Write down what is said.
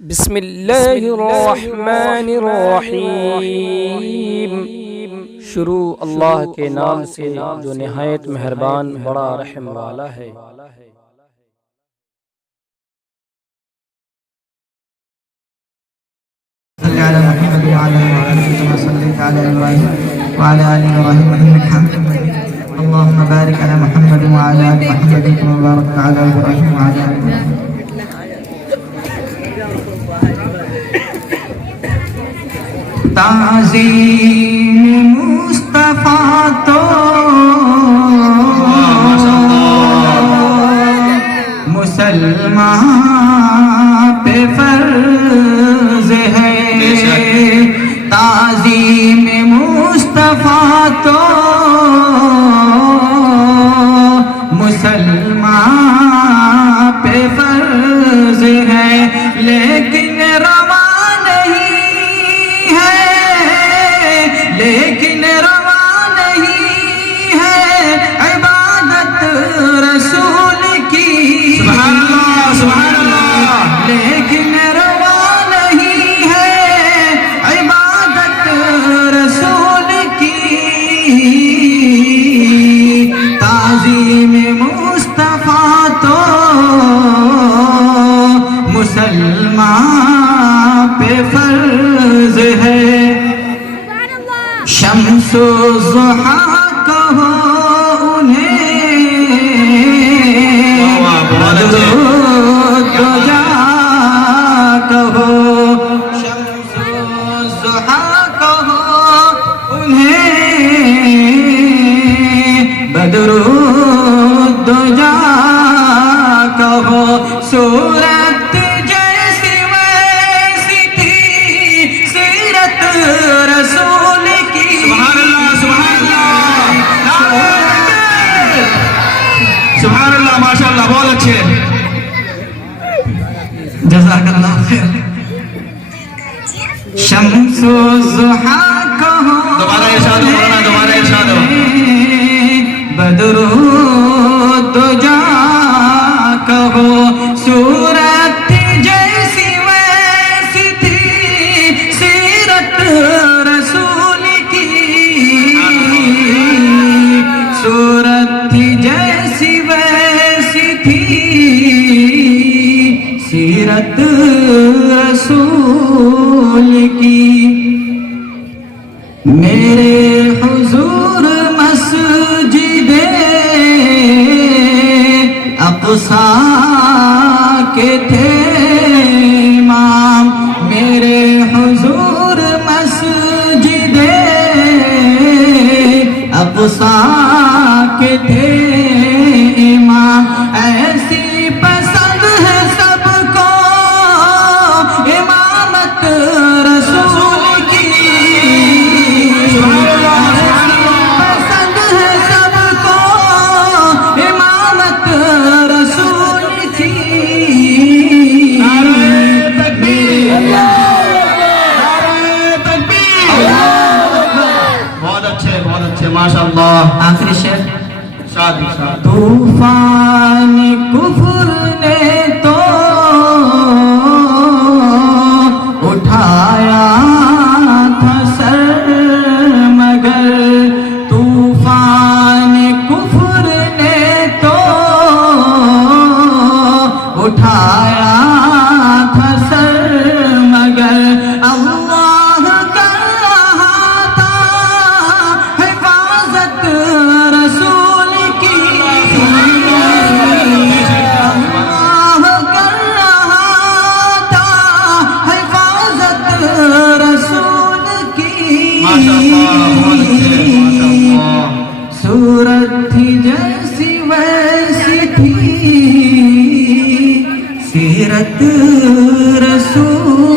بسم اللہ الرحمن الرحیم۔ شروع اللہ کے نام سے جو نہایت مہربان بڑا رحم والا ہے۔ صلی علی محمد وعلی آل محمد صلی علی ابراہیم وعلی آل ابراہیم انک حمید مجید۔ اللهم بارک علی محمد وعلی آل محمد كما باركت علی ابراہیم وعلی آل ابراہیم۔ تعظیم مصطفیٰ تو مسلمان پہ فرض ہے، تعظیم مصطفیٰ تو مسلمان پہ فرض ہے، لیکن روا لیکن روا نہیں ہے عبادت رسول کی۔ سبحان اللہ سبحان اللہ۔ لیکن روا نہیں ہے عبادت رسول کی، تعظیم مصطفیٰ تو مسلمان پہ فرض ہے۔ شمس و ضحیٰ کہو انہیں، بدر و دجا کہو، شمس و ضحیٰ کہو انہیں، بدر و دجا کہو، سورت جیسی ویسی تھی سیرت رسول کی۔ سبحان اللہ سبحان اللہ، ماشاء اللہ، بہت اچھے، جزاک اللہ خیر۔ شمس و ضحیٰ کہو، دوبارہ ارشاد ہو، دوبارہ ارشاد ہو، بدر و دجا کہو، سورت جیسی ویسی تھی سیرت رسول کی، سورت جیسی ویسی تھی سیرت رسول کی۔ میرے حضور مسجد اقصیٰ کے تھے امام، میرے حضور مسجد اقصیٰ کے تھے امام، ایسی پسند ہے سب کو امامت رسول کی، پسند ہے سب کو امامت رسول کی۔ بہت اچھے بہت اچھے، ماشاء اللہ۔ آخری شعر، طوفان کفر نے تو اٹھایا تھا سر، مگر طوفان کفر نے تو اٹھایا تھا سر، مگر اللہ کر رہا تھا حفاظت رسول کی، اللہ کر رہا تھا حفاظت رسول کی، صورت تھی جیسی ویسی تھی سیرت رسول